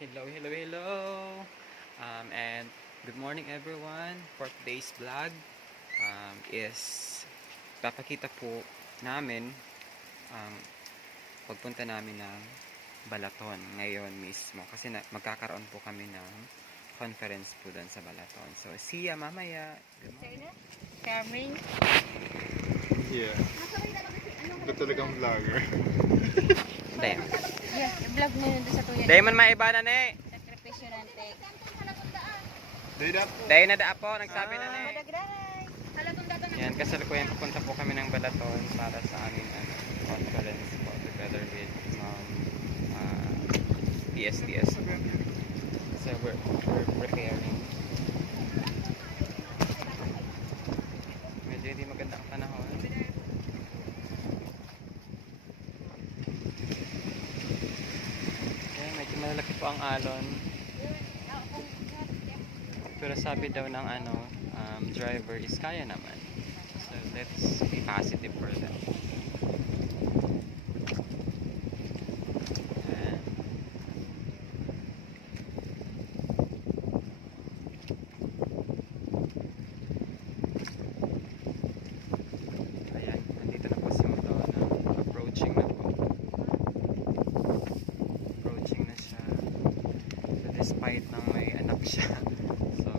Hello, hello, hello! And good morning everyone. For today's vlog is papakita po namin ang pagpunta namin ng Balaton ngayon mismo. Kasi magkakaroon po kami ng conference po doon sa Balaton. So, see ya mamaya! Good morning. Coming. Yeah. Ito talagang vlogger. Dayan. Yes, vlog mo yun doon sa tuya. Dayan man maiba na ne! Sakripisyo nante. Dayan na da po, nagsabi na ne! Madagray. Halatong data na. Yan, kasalukuyan pupunta po kami ng Balaton para sa aming conference po together with PSTS. So we're preparing. Medyo hindi maganda ang panahon. Okay, medyo malalaki po ang alon. Pero sabi daw ng driver is kaya naman. So let's be positive for that. Ayan, nandito na po si Madonna. Approaching na po. Approaching na siya. So despite nang may anak siya. So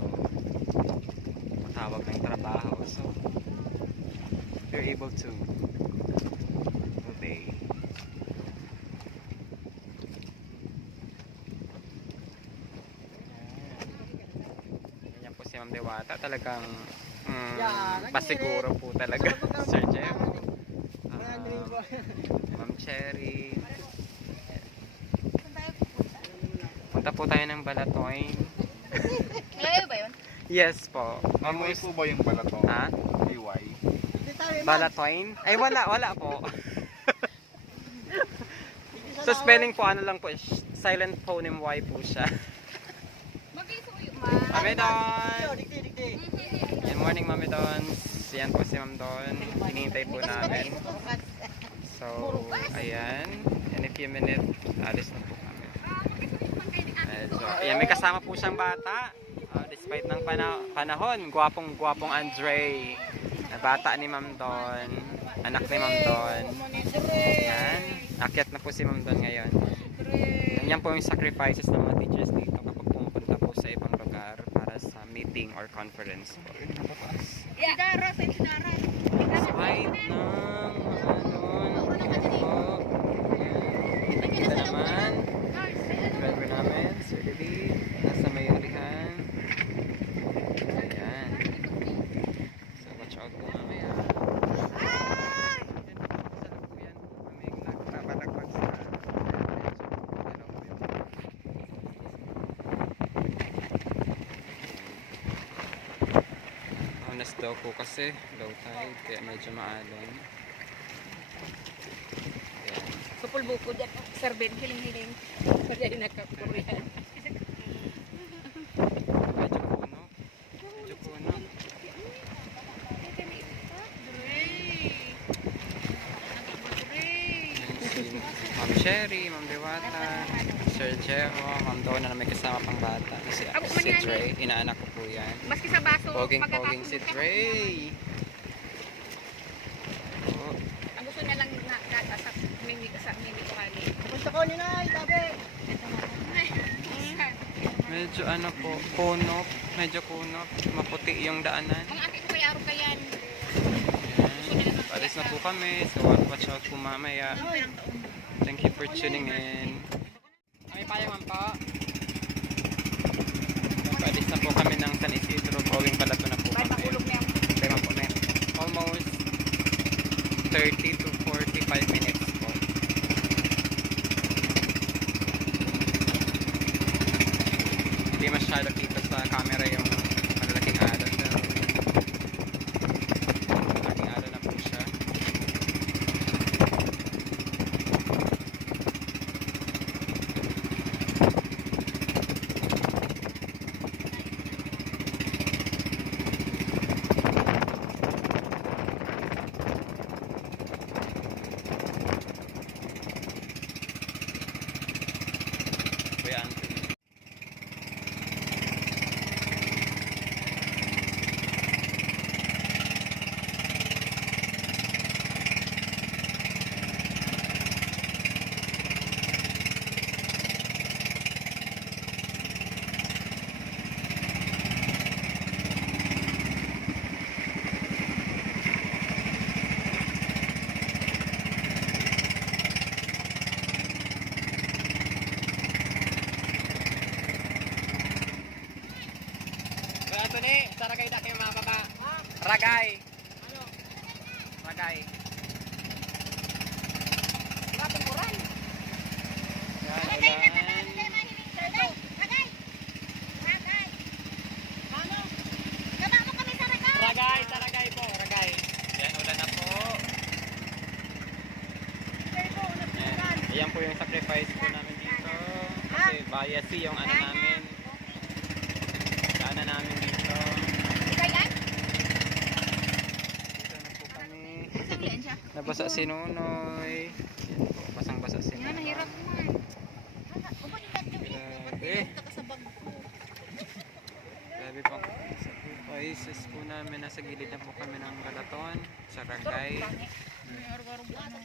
matawag ng trabaho. So you're able to obey. Ganyan po si Ma'am Dewata. Talagang pasiguro po talaga. Sir Jeff. Ma'am Cherry. Punta po tayo ng Balatoy. Malayo ba yun? Yes po. May po ba yung Balaton? Ha? May Y? Balatoy? Ay wala po. So spelling po ano lang po, silent phoneme Y po siya. Mag-isuyo Mami Don! Good morning Mami Don. Yan po si Ma'am Don. Hinihintay po namin. So, ayan. In a few minutes, alis na po kami. So, ayan, may kasama po siyang bata. Despite ng panahon, gwapong Andre. Na bata ni Ma'am Don. Anak ni Ma'am Don. Ayan. Akyat na po si Ma'am Don ngayon. Yan po yung sacrifices ng mga teachers dito kapag pumupunta po sa ibang lugar para sa meeting or conference. Si Dara, si Dara. Despite ng kita naman driver namin, Sir David, nasa may ulihan. Ayan. So watch out po mamaya. Diyan po sa lukuyan po kami nagpapalagpag sa honest daw po kasi low tide kaya medyo maalon. Ayan. Supul buko dyan. Serben, hiling-hiling. Kaya nakapurihan. Medyo puno. Medyo puno. Si Ma'am Cherry, Ma'am Dewata, Sir Jeho, Ma'am Donna na may kasama pang bata. Si Dre, inaanak ko po yan. Maski sa baso. Poging si Dre. Oh, Ang gusto na lang sa mini ko kani. Punta ko ni Nay, tabi. medyo po, kunop. Medyo kunop. Maputi yung daanan. Mga ate ko kaya araw kayan. Ayan. Alis na po kami. So watch out po mamaya. Thank you for tuning in. Kami payaman po. Alis na po kami ng San Isidro. Going Balaton na po Bye, kami. makulog na yan. Tayo po na yun. Almost 30 to 45 minutes po. Hindi masyado kita sa camera yung malalaking alon. Pero malaking alon na po siya. ni, sa ragay na kayo mga baba. Ragay. Ano? Ragay. Lapang koran. Yan, Ragay na ulan. tanan, hindi mahilig. Ragay, ragay. Ragay. Ano? Gaba mo kami sa ragay. Ragay, sa ragay po, ragay. Yan, ulan na po. Yan. Ayan po yung sacrifice po namin dito. Kasi biasy yung ano namin. Daanan namin dito. Kailan? Dito na po kami. Sabihan siya. Nabasa si Nunoy. Yan po, basang-basa si Yan, Nunoy. mahirap naman. Upo din natin yung Grabe. nakasabag ko. Grabe po. Sacrifices po namin. Nasa gilid na po kami ng Balaton. Sa Ragay. May arwarong ano.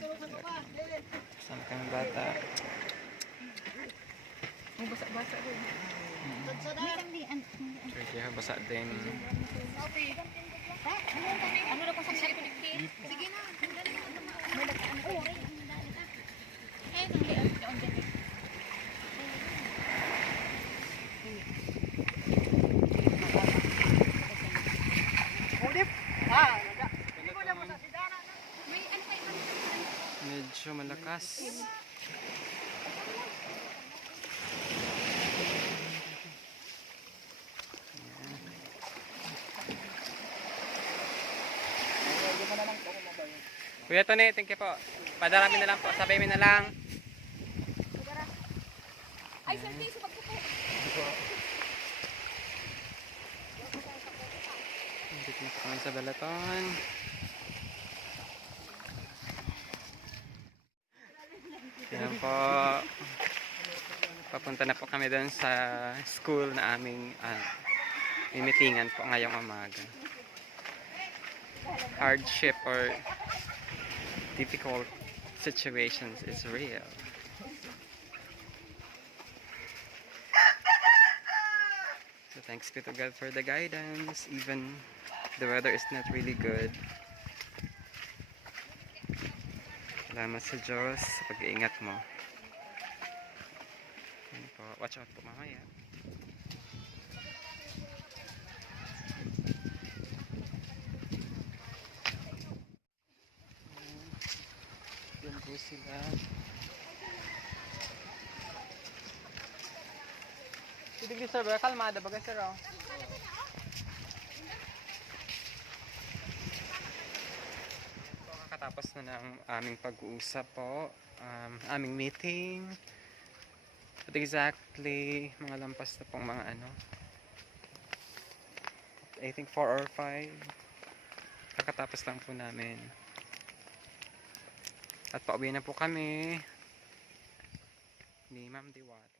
Saan kang bata? May basa-basa rin. Kaya basa din. Ano na kung sa cellphone? Sige na. May nagkaan ko. Ayun ang lian. Doon din. Udip! Ah, naga. May ano kayo? Medyo malakas. Kuya Tony, thank you po. Padarami na lang po. Sabay mi na lang. Ay, selfie sa pagpupo. Dito na po kami sa Balaton. Yan po. Papunta na po kami doon sa school na aming mimitingan po ngayong umaga. Hardship or difficult situations is real. So thanks be to God for the guidance, even the weather is not really good. Salamat sa Diyos sa pag-iingat mo. Yan po. Watch out po mamaya. Yan po sila. Sige sir, kalmada bagay sir oh. Kakatapos na ng aming pag-uusap po, aming meeting. At exactly, mga lampas na pong mga ano. I think 4 or 5. Kakatapos lang po namin. At pauwi na po kami ni Ma'am Diwata.